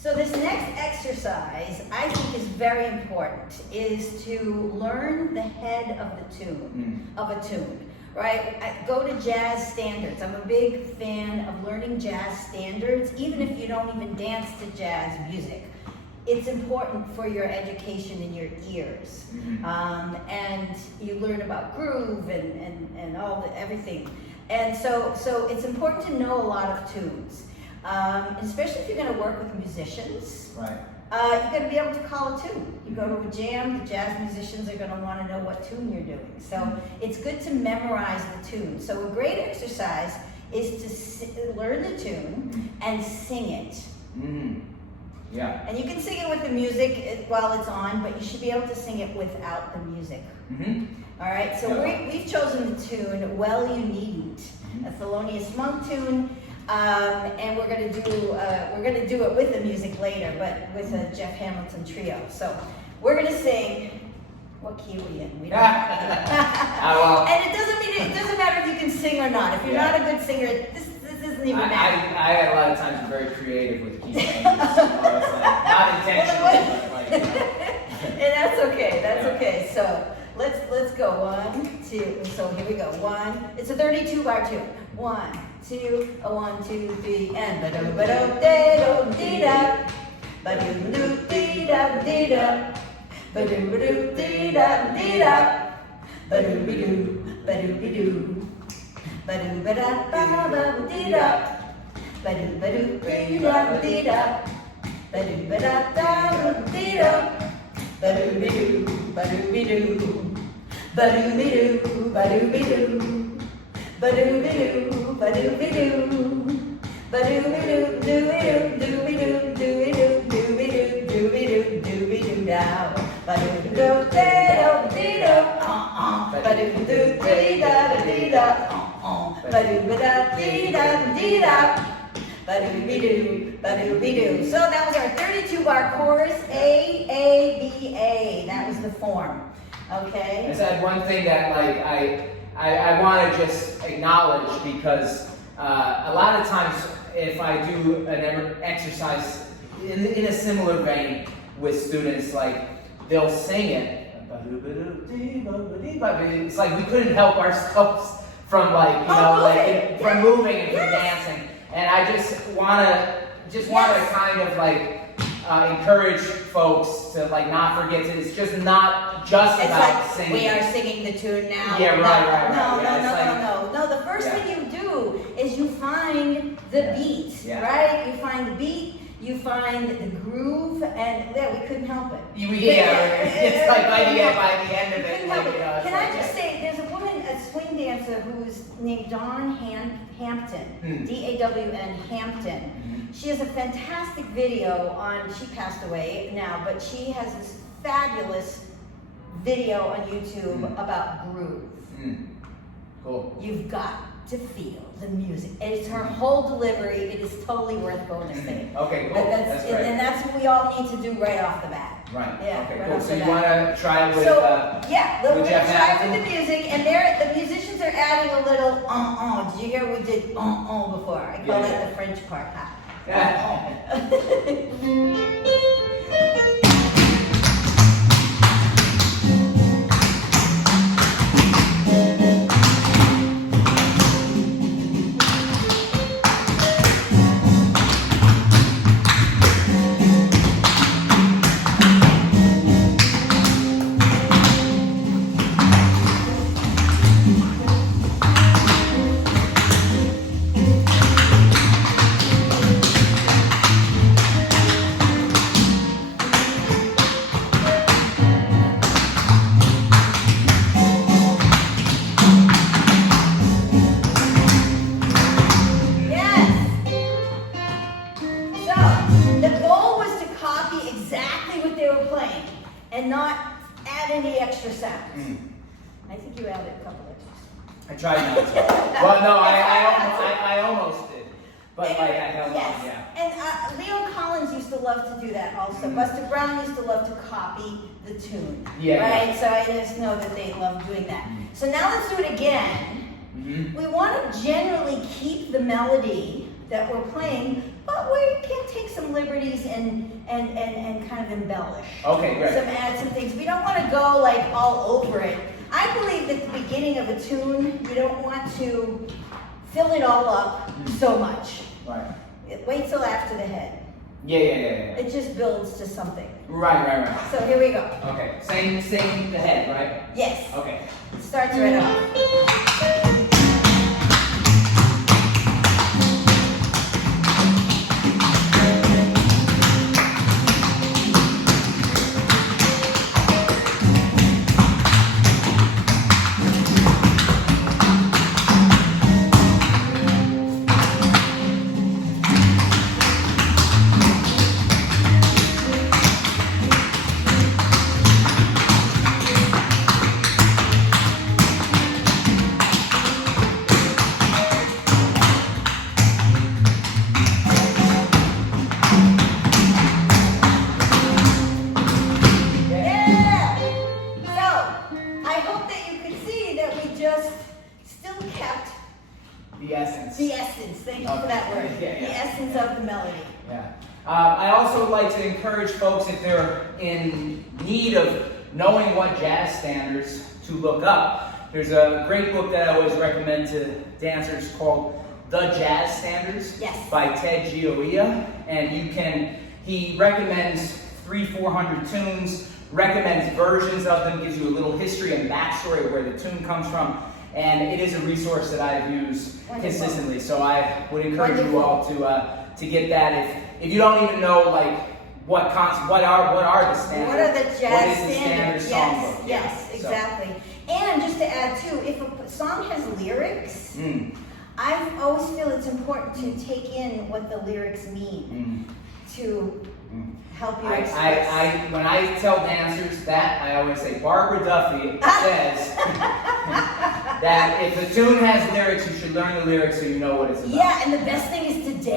So this next exercise, I think is very important, is to learn the head of the tune, right? I go to jazz standards. I'm a big fan of learning jazz standards, even if you don't even dance to jazz music. It's important for your education in your ears. And you learn about groove and everything. And so it's important to know a lot of tunes. Especially if you're going to work with musicians, right? You're going to be able to call a tune. You go to a jam, the jazz musicians are going to want to know what tune you're doing. So it's good to memorize the tune. So a great exercise is to learn the tune and sing it. Yeah. And you can sing it with the music while it's on, but you should be able to sing it without the music. All right. So we've chosen the tune "Well You Needn't," a Thelonious Monk tune. And we're gonna do it with the music later, but with a Jeff Hamilton trio. So we're gonna sing. What key are we in? We don't and it doesn't matter if you can sing or not. If you're not a good singer, this doesn't even matter. I a lot of times am very creative with key changes. So it's like, not intentionally, but like. And that's okay. That's okay. So let's go 1, 2. So here we go. 1. It's a 32 bar tune. 1, 2, 1, 2, 3, and ba-do ba-do da-do dee-da, ba-do do dee-da dee-da, ba-do ba-do dee-da dee-da, ba-do be-do, ba-do be-do, ba-do ba-da ba-ba dee-da, ba-do ba-do dee-da dee-da, ba-do ba-da da dee-da, ba-do be-do, ba-do be-do, ba-do be-do, ba-do be-do. Ba-do-be-doo, ba-do-be-doo, ba-do-be-doo, do-be-doo, do-be-doo, do-be-doo, do-be-doo, do-be-doo, do-be-doo now. Ba-do-be-doo, da-do-dee-doo, ba-do-be-doo, dee-da-da-dee-da, ba-do-be-da-dee-da-dee-da, ba-do-be-doo, ba-do-be-doo. So that was our 32 bar chorus, A-A-B-A. That was the form, okay? I said one thing that like I want to just acknowledge, because a lot of times if I do an exercise in a similar vein with students, like they'll sing it, it's like we couldn't help ourselves from like, from moving and from dancing. And I just want to kind of like encourage folks to like not forget to, it's just not just about singing. We are singing the tune now. Yeah, right. No. The first thing you do is you find the beat, right? You find the beat, you find the groove, and we couldn't help it. It's like by the end of it. Can I just say, there's a woman, a swing dancer who's named Dawn Hampton, D-A-W-N Hampton. She has a fantastic video on, she passed away now, but she has this fabulous video on YouTube about groove. Cool. You've got to feel the music. And it's her whole delivery. It is totally worth going to see. Okay, cool. That's great. And that's what we all need to do right off the bat. Right. Yeah, okay, right cool. off So the you bat. want to try with we're Jeff going to try Hamilton? with the music, and the musicians are adding a little Did you hear we did before? I call that the French part. And not add any extra sounds. I think you added a couple extras. I tried not to. Well, no, I almost did. But like I held on, And Leo Collins used to love to do that also. Buster Brown used to love to copy the tune. Right? So I just know that they love doing that. So now let's do it again. We want to generally keep the melody that we're playing, but where you can take some liberties and kind of embellish. Okay, great. Add some things. We don't want to go like all over it. I believe at the beginning of a tune, we don't want to fill it all up so much. Right. Wait till after the head. Yeah. It just builds to something. Right. So here we go. Okay, same the head, right? Yes. Okay. It starts right off. The essence, thank you for that word. Yeah. The essence of the melody. Yeah. I also like to encourage folks, if they're in need of knowing what jazz standards to look up, there's a great book that I always recommend to dancers called The Jazz Standards by Ted Gioia. And he recommends 300-400 tunes, recommends versions of them, gives you a little history and backstory of where the tune comes from. And it is a resource that I've used consistently. So I would encourage you all to get that. If you don't even know like what are the standards? What are the jazz standards? Yes, exactly. So. And just to add too, if a song has lyrics, I always feel it's important to take in what the lyrics mean to help you express. When I tell dancers that, I always say, Barbara Duffy says that if the tune has lyrics, you should learn the lyrics so you know what it's about. Yeah, and the best thing is to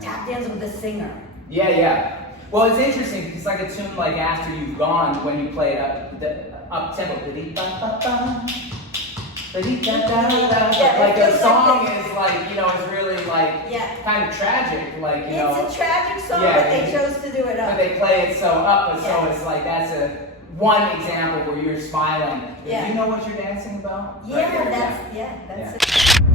tap dance with the singer. Yeah. Well, it's interesting because it's like a tune like After You've Gone, when you play it up tempo. Like the song is like, is really like kind of tragic. Like, it's a tragic song, but they chose to do it up. But they play it so up, but so it's like that's one example where you're smiling. Do you know what you're dancing about? Yeah, that's it.